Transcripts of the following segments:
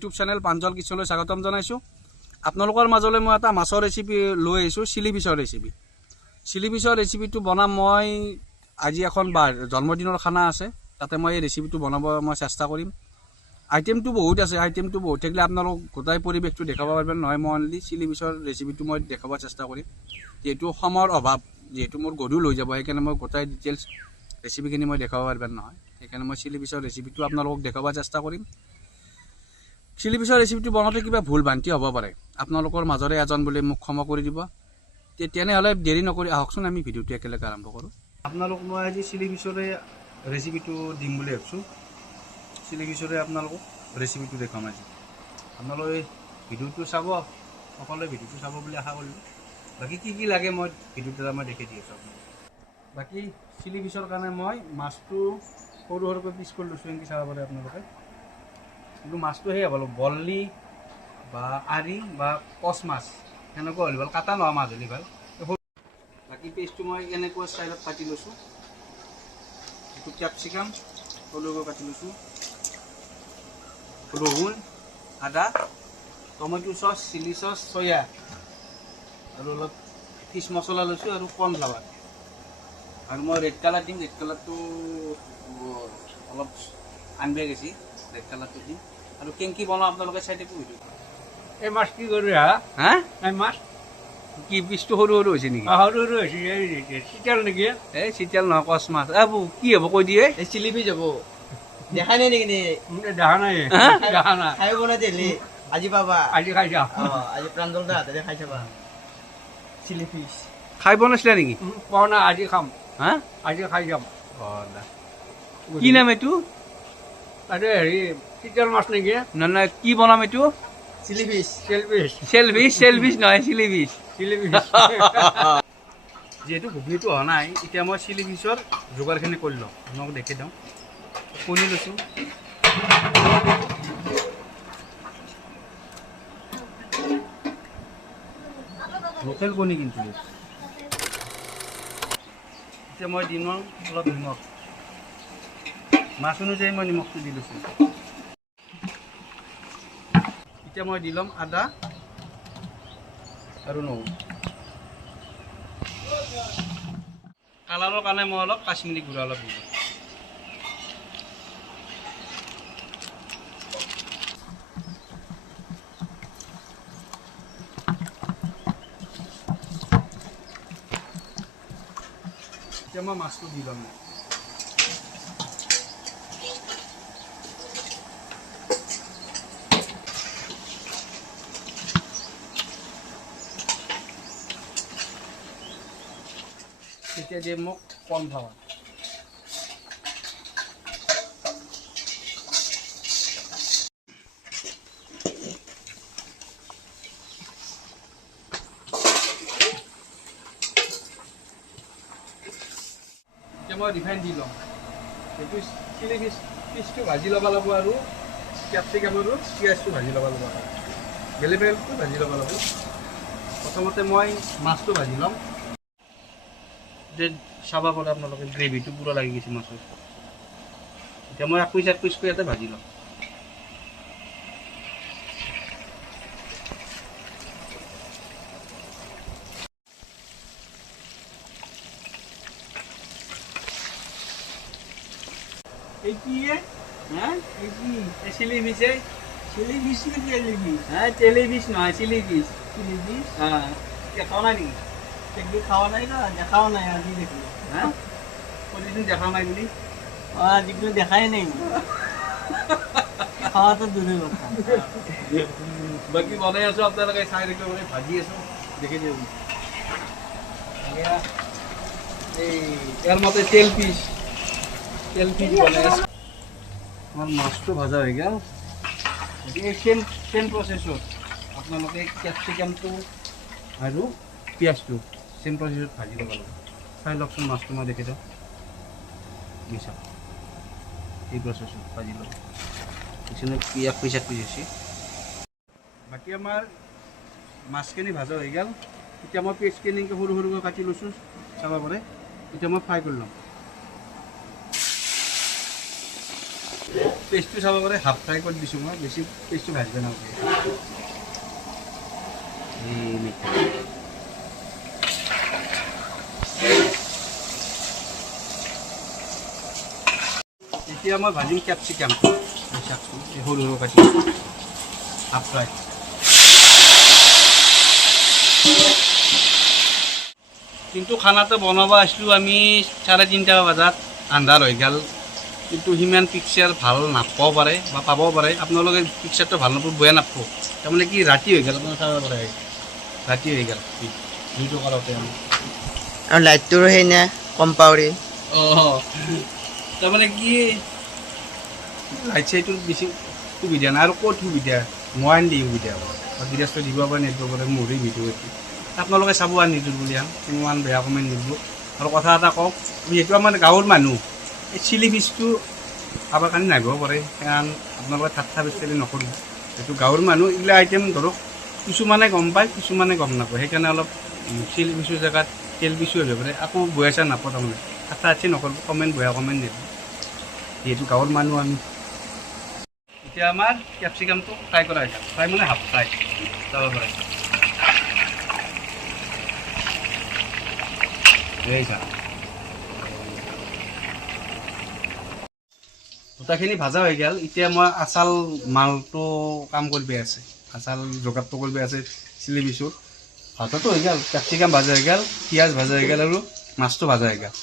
YouTube channel Pranjal কিচনলৈ স্বাগতম জনাইছোঁ। আপোনালোকৰ মাজলৈ মই এটা মাছৰ ৰেচিপি লৈ আহিছোঁ, চিলি ফিছৰ ৰেচিপি। চিলি ফিছৰ ৰেচিপিটো বনাম মই আজি এখন জন্মদিনৰ খানা আছে, তাতে মই এই ৰেচিপিটো বনাব মই চেষ্টা কৰিম। আইটেমটো বহুত আছে, আইটেমটো বহুত থাকিলে আপোনালোক গোটেই পৰিৱেশটো দেখাব পাৰিব নহয়। মই অনলি চিলি ফিছৰ ৰেচিপিটো মই দেখাব চেষ্টা কৰিম। যিহেতু সময়ৰ অভাৱ, যিহেতু মোৰ গধুৰ হৈ যাব, সেইকাৰণে মই গোটেই ডিটেইলছ ৰেচিপিখিনি মই দেখাব পাৰিব নহয়। সেইকাৰণে মই চিলি ফিছৰ ৰেচিপিটো আপোনালোকক দেখাব চেষ্টা কৰিম। চিলি ফিছৰ ৰেচিপিটো বনাওঁতে কিবা ভুল ভ্ৰান্তি হ'ব পাৰে, আপোনালোকৰ মাজৰে এজন বুলি মোক ক্ষমা কৰি দিব। তেনেহ'লে দেৰি নকৰি আহকচোন আমি ভিডিঅ'টো একেলগে আৰম্ভ কৰোঁ। আপোনালোক মই আজি চিলি ফিছৰে ৰেচিপিটো দিম বুলি ভাবিছোঁ। চিলি ফিছৰে আপোনালোকক ৰেচিপিটো দেখাম আজি। আপোনালোকে ভিডিঅ'টো চাব, সকলোৱে ভিডিঅ'টো চাব বুলি আশা কৰিলোঁ। বাকী কি লাগে মই ভিডিঅ'টো মই দেখি দি আছোঁ আপোনালোকক। বাকী চিলি ফিছৰ কাৰণে মই মাছটো সৰু সৰুকৈ পিচ কৰি লৈছোঁ, এনেকৈ চাব পাৰে আপোনালোকে। কিন্তু মাছটো সেই হ'ব বল্লি বা আৰি বা কচ মাছ সেনেকুৱা হ'লে ভাল, কাটা নোহোৱা মাছ হ'লে ভাল। বাকী পেষ্টটো মই এনেকুৱা ষ্টাইলত কাটি লৈছোঁ। এইটো কেপচিকাম সৰুকৈ কাটি লৈছোঁ, ৰহুন, আদা, tomato sauce, chilli sauce, soya আৰু অলপ ফিছ মছলা লৈছোঁ আৰু কৰ্ণফ্লাৱাৰ। আৰু মই ৰেড কালাৰ দিম, ৰেড কালাৰটো অলপ আনবে গেছি, ৰেড কালাৰটো দিম। আৰু কেংকি বনাওঁ আপোনালোকে চাই থাকিব ভিডিঅ'। এই মাছ কি কৰি হা এই মাছ কি পিচটো সৰু সৰু হৈছে নেকি? সৰু সৰু হৈছে, এই চিতেল নেকি? এই চিতেল নহয়, কচ মাছ। কি হ'ব কৈ দিয়ে? এই চিলি ফিছ হ'ব। দেখা নাই নেকি? দেখা নাই, দেখা নাই। খাই বনাই দিলি আজি পাবা, আজি খাই যাওঁ। আজি প্ৰাঞ্জল দা হাতেৰে খাই চাবা চিলি ফিছ। খাই বনাইছিলা নেকি? পোৱা নাই, আজি খাম। হা আজি খাই যাম। কি নাম এইটো? আৰে হেৰি চিতেল মাছ নেকি? নহয়, কি বনাম এইটো? Chilli fish. চেলফিছ, চেলফিছ নহয়, চিলি ফিছ। চিলিফিছ। যিহেতু ঘুগনিটো হোৱা নাই, এতিয়া মই চিলি ফিছৰ যোগাৰখিনি কৰি লওঁ, আপোনালোকক দেখি দিওঁ। কণী লৈছোঁ, লোকেল কণী কিন্তু। এতিয়া মই দিম অলপ নিমখ, মাছ অনুযায়ী মই নিমখটো দি লৈছোঁ। এতিয়া মই দি ল'ম আদা আৰু নহৰু। কালাৰৰ কাৰণে মই অলপ কাশ্মীৰী গুড়া অলপ দিলোঁ। এতিয়া মই মাছটো দি ল'ম। এতিয়া দিয়ে মোক কৰ্ণফ্লাৱাৰ। এতিয়া মই ৰিফাইন দি ল'ম। সেইটো চিলি ফিছটো ভাজি ল'ব লাগিব আৰু কেপচিকাম আৰু পিঁয়াজটো ভাজি ল'ব লাগিব, বেলেগ ভাজি ল'ব লাগিব। প্ৰথমতে মই মাছটো ভাজি ল'ম। চাব পাৰে আপোনালোকে গ্ৰেভিটো পূৰা লাগি গৈছে মাছৰ। এতিয়া মই এক পিচ কৰি ইয়াতে ভাজি ল'ম। এই কি হ্যাঁ এই কি চিলি ফিছ? চিলি ফিছ নে তেলি ফিছ? হ্যাঁ তেলি ফিছ নহয়, চিলি ফিছ। Chilli fish? হ্যাঁ খাওয়া নাই নেকি? একদিন খাওয়া নাই না, দেখাও নাই, আজি দেখিলো। হ্যাঁ প্রতিদিন দেখাও নাই বুলি? আজিকালি দেখাই নাই, খাওয়াটো দূরের কথা। বাকি বনাই আছো, আপোনালোকে চাই থাকিব, ভাজি আছো, দেখি দিওঁ। এই ইয়াৰ মতে তেল পিচ বনাই আছো। আমাৰ মাছটো ভাজা হৈ গেল। গতিকে সেম প্ৰচেছত আপোনালোকে কেপচিকামটো আৰু পিঁয়াজটো সেম প্ৰচেছত ভাজি ল'ব লাগিব। চাই লওকচোন মাছটো মই দেখি দিওঁ। চাওক এই প্ৰচেছত ভাজি ল'ব। পিছনে পিচ আছে। বাকী আমাৰ মাছখিনি ভাজা হৈ গেল। এতিয়া মই পেষ্টখিনি সৰু সৰুকৈ কাটি লৈছোঁ, চাব পাৰে। এতিয়া মই ফ্ৰাই কৰি ল'ম। পেষ্টটো চাব পাৰে হাফ ফ্ৰাই কৰি দিছোঁ মই, বেছি পেষ্টটো ভাজিব নালাগে। এতিয়া মই ভাজিম কেপচিকাম, সৰু সৰু কাটি হাফ ফ্ৰাই। কিন্তু খানাটো বনাব আহিছিলোঁ আমি 3:30 বজাত, আন্ধাৰ হৈ গ'ল। কিন্তু সিমান পিকচাৰ ভাল নাপাব পাৰে বা পাবও পাৰে, আপোনালোকে পিকচাৰটো ভাল নাপাব, বেয়া নাপাব। তাৰমানে কি ৰাতি হৈ গ'ল, আপোনাৰ চাব পাৰে ৰাতি হৈ গ'ল ভিডিঅ'টো কৰোঁতে। আৰু লাইটটোৰো সেই নে কম পাৱৰি। অঁ, তাৰমানে কি লাইট চাইটৰ বেছি সুবিধা নাই। আৰু ক'ত সুবিধা, মৰাণ দি সুবিধা হ'ব, গৃহস্থ দিব পাৰে নিদিব পাৰে, মোৰে ভিডিঅ' এইটো আপোনালোকে চাব আৰু নিদিওঁ বুলি ইমান বেয়া কমেণ্ট নিদিব। আৰু কথা এটা কওক, যিহেতু আমাৰ গাঁৱৰ মানুহ, এই চিলি ফিচটো খাবৰ কাৰণে নাহিব পাৰে, কাৰণ আপোনালোকে ঠাট্টা বিচৰি নকৰিব। যিহেতু গাঁৱৰ মানুহ এইবিলাক আইটেম ধৰক কিছুমানে গম পায়, কিছুমানে গম নাপায়, সেইকাৰণে অলপ চিলি ফিচৰ জেগাত তেল পিচু হৈ পাৰে। আকৌ বয়া চা নাপাওঁ, তাৰমানে ঠাট্টা আছি নকৰিব, কমেণ্ট বেয়া কমেণ্ট নিদিব, যিহেতু গাঁৱৰ মানুহ আমি। এতিয়া আমাৰ কেপচিকামটো ফ্ৰাই কৰা হৈছে, ফ্ৰাই মানে হাফ ফ্ৰাই যাব পাৰে। গোটাখিনি ভাজা হৈ গ'ল। এতিয়া মই আচাল মালটো কাম কৰিব আছে, আচাল যোগাৰটো কৰিব আছে চিলি ফিচৰ। ভাজাটো হৈ গ'ল, কেপচিকাম ভাজা হৈ গ'ল, পিঁয়াজ ভাজা হৈ গ'ল, আৰু মাছটো ভাজা হৈ গ'ল।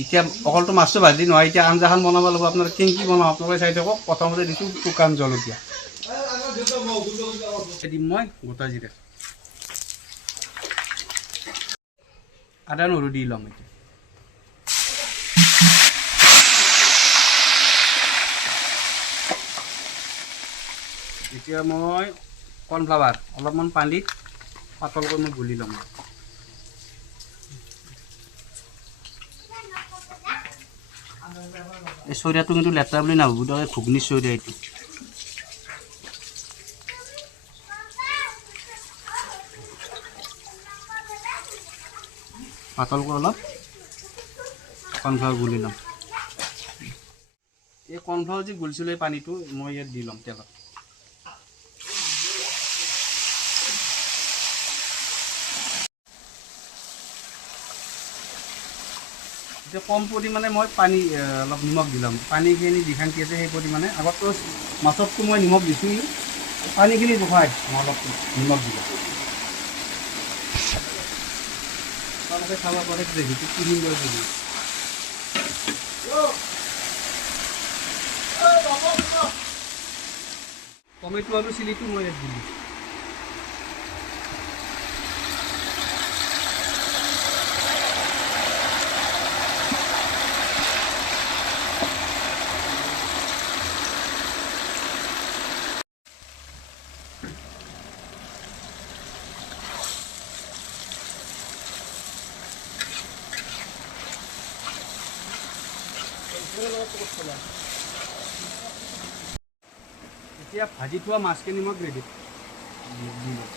এতিয়া অকলটো মাছটো ভাজি নহয়, এতিয়া আঞ্জাখন বনাব লাগিব। আপোনাৰ কি বনাওঁ আপোনালোকে চাই থাকক। প্ৰথমতে দিছোঁ শুকান জলকীয়া, দিম মই গোটা জিৰা, আদা নহৰু দি ল'ম। এতিয়া মই কৰ্ণফ্লাৱাৰ অলপমান পানীত পাতলকৈ মই গুলি ল'ম। এই চৰিয়াটো কিন্তু লেতেৰা বুলি নাভাবোঁ, ঘুগনি চৰিয়া এইটো। পাতলকৈ অলপ কৰ্ণফ্লাৱাৰ গুলি ল'ম। এই কৰ্ণফ্লাৱাৰ যে গুলিছিলোঁ এই পানীটো মই ইয়াত দি ল'ম তেলত। এতিয়া কম পৰিমাণে মই পানী অলপ নিমখ দিলাম। পানীখিনি যিখানটি আছে সেই পৰিমাণে, আগততো মাছতটো মই নিমখ দিছোঁ, পানীখিনি জোখাই মই অলপ নিমখ দিলোঁ। আপোনালোকে চাব পাৰে গ্ৰেভিটো কি সুন্দৰ গ্ৰেভি। টমেটো আৰু চিলিটো মই ইয়াত দিলোঁ। এতিয়া ভাজি থোৱা মাছখিনি মই গ্ৰেভিত দি লওঁ।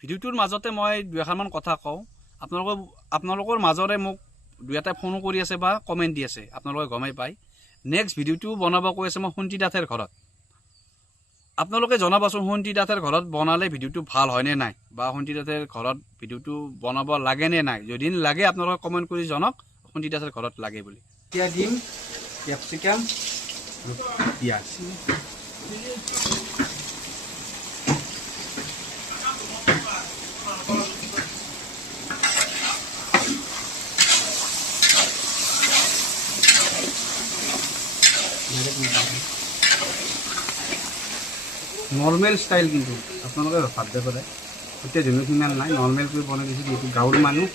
ভিডিঅ'টোৰ মাজতে মই দুই এষাৰমান কথা কওঁ। আপোনালোকৰ মাজৰে মোক দুই এটাই ফোনো কৰি আছে বা কমেণ্ট দি আছে, আপোনালোকে গমেই পায়। নেক্সট ভিডিঅ'টো বনাব কৈ আছে মই সোণটি দাঁতেৰ ঘৰত। আপোনালোকে জনাবচোন সোণটি দাঁতেৰ ঘৰত বনালে ভিডিঅ'টো ভাল হয়নে নাই, বা সোণটি দাঁতেৰ ঘৰত ভিডিঅ'টো বনাব লাগেনে নাই। যদি লাগে আপোনালোকে কমেণ্ট কৰি জনাওক সোণটি দাঁতেৰ ঘৰত লাগে বুলি। এতিয়া দিম কেপচিকাম আৰু পিঁয়াজ। নৰ্মেল ষ্টাইল, কিন্তু আপোনালোকে ভাবিব পাৰে এতিয়া যেনে সিমান নাই, নৰ্মেল কৰি বনাই দিছোঁ যিহেতু গাঁৱৰ মানুহ।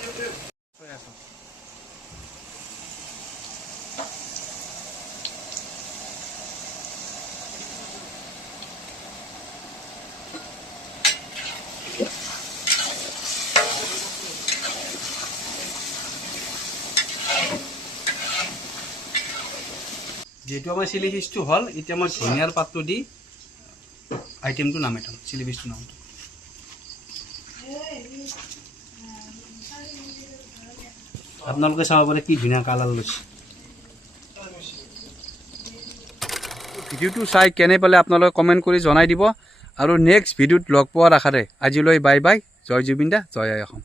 যিহেতু আমাৰ চিলি ফিচটো হ'ল, এতিয়া মই ধনিয়াৰ পাতটো দি আইটেমটো নাম এটা চিলি ফিছটো নাম আপোনালোকে চাব পাৰে কি ধুনীয়া কালাৰ লৈছে ভিডিঅ'টো চাই কেনে পালে আপোনালোকে কমেণ্ট কৰি জনাই দিব আৰু নেক্সট ভিডিঅ'ত লগ পোৱাৰ আশাৰে আজিলৈ বাই বাই জয় জুবিন দা জয় আই অসম